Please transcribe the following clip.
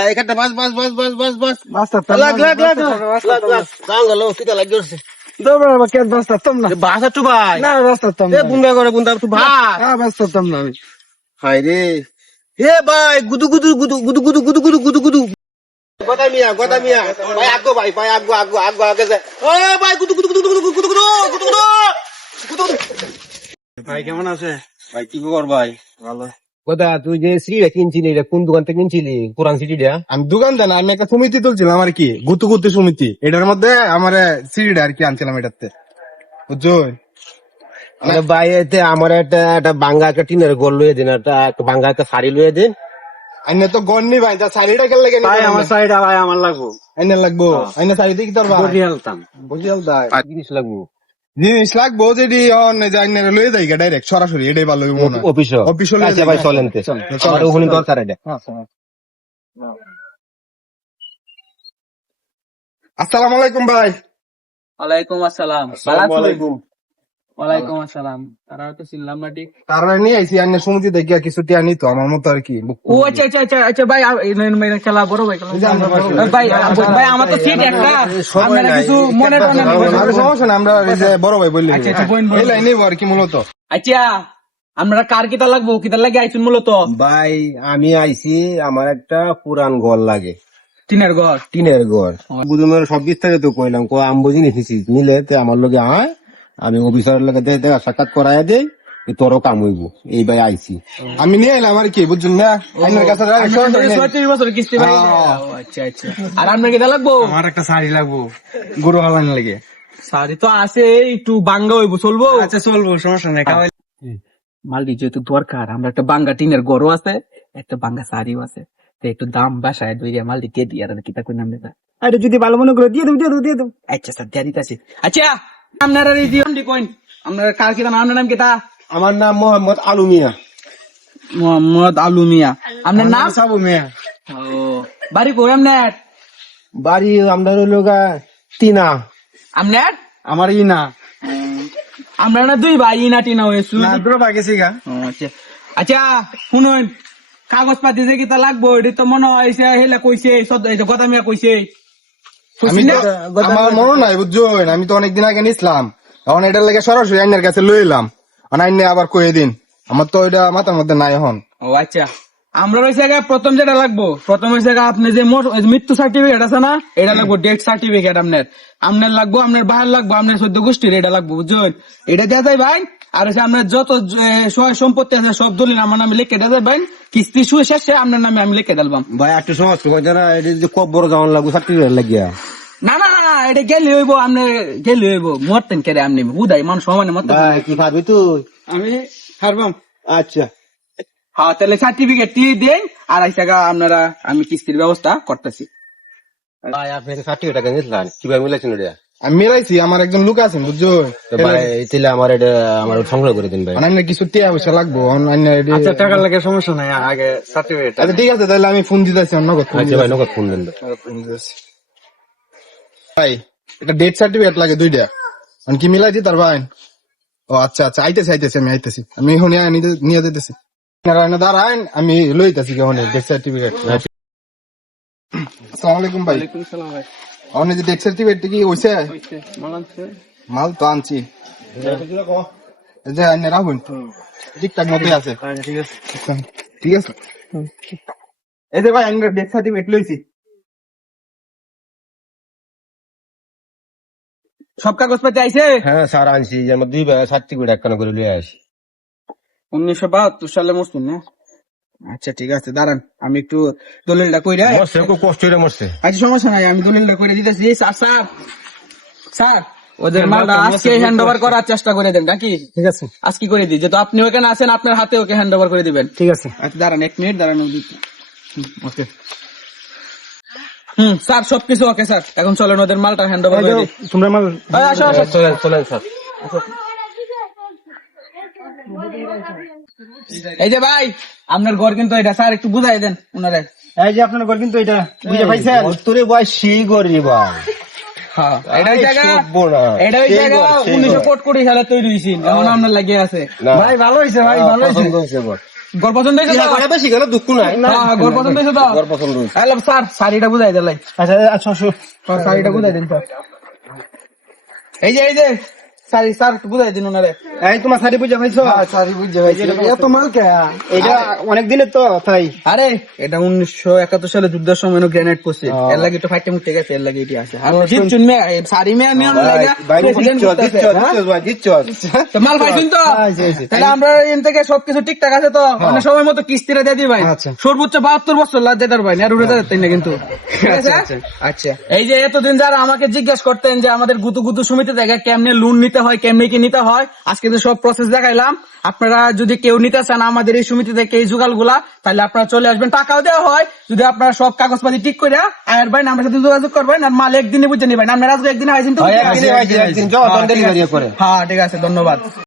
ভাই এখানটা বাস বাস বাস বাস বাস বাস বাস্তা লাগ লাগ লাগ লাগ লাগ গাল গেল কিটা লাগ গেছে বা কেন তম না বাস একটু ভাই না এ বুন্দা করে বুন্দা একটু ভাই হ্যাঁ তম না আমি হাই রে এ ভাই গুদু গুদু গুদু গুদু গুদু গুদু গুদু গুদু গুদু গদা মিয়া গদা মিয়া ভাই আগো ভাই ভাই আগো আগো আগো আগে যায় ও ভাই গুদু গুদু গুদু গুদু গুদু গুদু গুদু গুদু গুদু গুদু ভাই কেমন আছে ভাই কি কর ভাই ভালো কথা তুই যে সিডিটা কিনছিলি এটা কোন দোকান থেকে কিনছিলি? কোরআন সিডিটা আমি দোকান দেন আমি একটা সমিতি তুলছিলাম আর কি? গুতু গুতু সমিতি। এটার মধ্যে আমার সিডিটা আর কি আনছিলাম এটাতে। বুঝছ আরে ভাই এতে আমার একটা একটা বাঙ্গা একটা টিনের গোল লয়ে দিন একটা বাঙ্গা একটা শাড়ি লয়ে দিন। আইনে তো গন্নি ভাই তা শাড়িটা কেন লাগে ভাই আমার ভাই লাগবো। আইনে লাগবো। আইনে শাড়ি দেখি তোর ভাই। বডি হালতাম বুঝিয়াল দাই জিনিস লাগবো? জিনিস লাগবো যেটি অন যে আইনে লয়ে যাই ডাইরেক্ট সরাসরি এটাই ভালো হবে মনে হয়। অফিস অফিসে লয়ে আচ্ছা ভাই চলেন তে। আমার ওখানে দরকার এটা। আসসালামু আলাইকুম ভাই। ওয়ালাইকুম আসসালাম। আসসালামু আলাইকুম। ওয়ালাইকুম আসসালাম। তারা তো চিনলাম না ঠিক। তারা নিয়ে আইছি আইনে সমিতি দেখিয়া কিছু টিয়া নিত আমার মতো আর কি ও আচ্ছা আচ্ছা আচ্ছা আচ্ছা ভাই আ- এই নেন, মেরে খেলা বড় ভাই ভাই ভাই আমার তো সিট একটা। আপনারা কিছু মনে করেন সমস্যা না আমরা এই যে বড় ভাই বললি। আচ্ছা, আচ্ছা, বইন, বইন। এই লাইনে আর কি মূলত। আচ্ছা আমরা কার কিতা লাগবো? কিতা লাগে আইছুন মূলত? ভাই আমি আইছি আমার একটা পুরান ঘর লাগে। টিনের ঘর? টিনের ঘর। বুঝুমের সব দিক থেকে তো কইলাম কো আম বুঝি নিছি নিলে তে আমার লগে আয়। আমি অফিসারের লগে দেখা সাক্ষাৎ করায় দেই তোরও কাম হইব। এই ভাই আইছি। আমি নিয়ে এলাম আর কি বুঝছেন না? আইনের কাছে বছর কিস্তি ভাই হ্যাঁ। আচ্ছা আচ্ছা। আর আমরা কিতা লাগবো? আমার একটা শাড়ি লাগবো গরু হালান লাগে। শাড়ি তো আছে একটু বাঙ্গা হইব চলবো? আচ্ছা চলবো সমস্যা নাই খাওয়াই মালটি যেহেতু দরকার আমরা একটা বাঙ্গা টিনের গরু আছে একটা বাঙ্গা শাড়িও আছে। তো একটু দাম বাসায় দুই মালটি দিয়ে দিয়ে আর কিতা কই নাম দেতা আরে যদি ভালো মনে করে দিয়ে দেবো দিয়ে দেবো দিয়ে দেবো। আচ্ছা স্যার দিয়ে দিতেছি। আচ্ছা আপনারা এই ডি কইন। আপনারা কার কিতা নাম নাম কিতা? আমার নাম মোহাম্মদ আলু মিয়া। মোহাম্মদ আলু মিয়া। আপনার নাম সাবু মেয়া। ও বাড়ি কই আপনার? বাড়ি রইল গা তিনা আপনার? আমার ই না আমরা না দুই ভাই ইনা টিনা হয়েছু না দুটো ভাই গেছি গা আচ্ছা। আচ্ছা শুনুন কাগজ পাতি যে কিতা লাগবো এটি তো মনে হয় হেলা কইছে সদ এই মিয়া কইছে। আমি আমার মনে নাই বুঝছ? আমি তো অনেকদিন আগে নিছিলাম। এখন এটার লেগে সরাসরি আইনের কাছে লই এলাম। আইনে আবার কয়ে দিন। আমার তো এটা মাথার মধ্যে নাই এখন। ও আচ্ছা। আমরা রয়েছে আগে প্রথম যেটা লাগবো প্রথম হয়েছে আগে আপনি যে ওই মৃত্যু সার্টিফিকেট আছে না এটা লাগবো ডেথ সার্টিফিকেট আপনার। আপনার লাগবো আপনার বাহার লাগবো আপনার চোদ্দ গোষ্ঠীর এটা লাগবো বুঝছেন এটা দেওয়া যায় ভাই। আর হচ্ছে আপনার যত সহায় সম্পত্তি আছে সব দলিল আমার নামে লিখে দেওয়া যায় ভাই। কিস্তি শুয়ে শেষে আপনার নামে আমি লিখে দিলাম ভাই একটু সহজ করে না এটা যদি লাগবো সার্টিফিকেট লাগিয়া। না না না এটা গেলে হইব আপনি গেলে হইব মরতেন কেরে আপনি বুধাই মানুষ সমানে মরতেন কি পারবি তুই? আমি হারবাম আচ্ছা। হ্যাঁ তাহলে সার্টিফিকেট দিয়ে দেন আর এই টাকা আপনারা আমি কিস্তির ব্যবস্থা করতেছি। ভাই আপনি সার্টিফিকেট টাকা নিয়েছিলেন কীভাবে মিলাইছেন এটা আমি মিলাইছি আমার একজন লোক আছেন বুঝছ তো ভাই তাহলে আমার এটা আমার সংগ্রহ করে দিন ভাই। মানে আইনের কিছু টিয়া পয়সা লাগবো এটি- আচ্ছা টাকার লাগে সমস্যা নাই আগে সার্টিফিকেট আচ্ছা ঠিক আছে তাহলে আমি ফোন দিতেছি অন্য কথা আচ্ছা ভাই নগদ ফোন দেন ভাই এটা ডেট সার্টিফিকেট লাগে দুইটা। আমি কি মিলাই দি তার ভাই? ও আচ্ছা আচ্ছা আইতেছি আইতেছি আমি আইতেছি। আমি এখন নিয়ে দিতেছি দাঁড়ান আমি লইতেছি কেমন ডেট সার্টিফিকেট আসসালামু আলাইকুম ভাই। অনেক যে ডেট সার্টিফিকেট কি হইছে? মাল তো আনছি। যে আইনে রাখুন। ঠিকঠাক মতোই আছে। ঠিক আছে। আচ্ছা, ঠিক আছে। এই যে ভাই আমি ডেট সার্টিফিকেট লইছি। সব কাগজপাতি আইছে? হ্যাঁ স্যার আনছি। আমার দুই ভাই সার্টিফিকেট একখানা করে লিয়ে আসি। উনিশশো বাহাত্তর সালে মরছেন না? আচ্ছা ঠিক আছে দাঁড়ান। আমি একটু দলিলটা কইরা মরছে খুব কষ্ট হয়ে মরছে। আচ্ছা সমস্যা নাই আমি দলিলটা করে দিতেছি। স্যার স্যার স্যার ওদের মালটা আজকে হ্যান্ড ওভার করার চেষ্টা করে দেন নাকি? ঠিক আছে। আজকে করে দিই? যেহেতু আপনি ওখানে আছেন আপনার হাতে ওকে হ্যান্ড ওভার করে দিবেন। ঠিক আছে। আচ্ছা দাঁড়ান এক মিনিট দাঁড়ান ওকে। হুম স্যার সবকিছু ওকে স্যার। এখন চলেন ওদের মালটা হ্যান্ড ওভার করে তোমরা মাল এই, আসো আসো। চলেন চলেন স্যার। এই যে ভাই আপনার ঘর কিন্তু এটা। স্যার একটু বুঝাই দেন ওনারে এই যে আপনার ঘর কিন্তু এটা। বুঝে পাইছেন? তোরে ভাই সেই করি ভাই। হ্যাঁ উনিশশো। কোট কোটি তৈরি এখন আপনার লাগিয়ে আছে। ভাই ভালো হয়েছে ভাই ভালো হয়েছে গড় পছন্দ হয়েছে তো? টাকাটা বেশি গেল দুঃখ নাই হ্যাঁ, হ্যাঁ, গড় পছন্দ হয়েছে তো গড় পছন্দ হয়েছে। হ্যালো স্যার শাড়িটা বুঝাই দিলাই আচ্ছা আচ্ছা শাড়িটা বুঝাই দিন স্যার এই যে এই যে স্যার বুঝাই দিন ওনারে। এই তোমার বুঝে পাইছো বুঝে এত মাল কে এটা অনেক দিনের তো তাই। আরে এটা উনিশশো একাত্তর সালে যুদ্ধের সময় গ্রেনেড পড়ছে এর লাগে তো ফাইটে গেছে এর লাগে এটি আছে। আর মে শাড়ি মে নিয়ম লাগে ভাই, প্রেসিডেন্ট দিচ্ছ, করতেছে, দিচ্ছ, হ্যাঁ? তো মাল পাইছেন তো। আচ্ছা, আচ্ছা। তাহলে আমরা এন থেকে সবকিছু ঠিকঠাক আছে তো? অনেক সময় মতো কিস্তিটা দিয়ে দিই ভাই। আচ্ছা। সর্বোচ্চ বাহাত্তর বছর লাজ যেতে ভাই আর উড়ে যেতে না কিন্তু? আছে? আচ্ছা। এই যে এতদিন যারা আমাকে জিজ্ঞেস করতেন যে আমাদের গুতু গুতু সমিতি থেকে কেমনে লোন নিতে হয় কেমনি কি নিতে হয় আজকে তো সব প্রসেস দেখাইলাম আপনারা যদি কেউ নিতে চান আমাদের এই সমিতি থেকে এই যুগালগুলা তাহলে আপনারা চলে আসবেন। টাকাও দেওয়া হয় যদি আপনারা সব কাগজপাতি ঠিক করে আয়ের ভাই আমার সাথে যোগাযোগ করবেন আর মাল একদিনে বুঝে নিবেন। আপনারা আজকে একদিনে যাও, দণ্ডের হ্যাঁ ঠিক আছে ধন্যবাদ।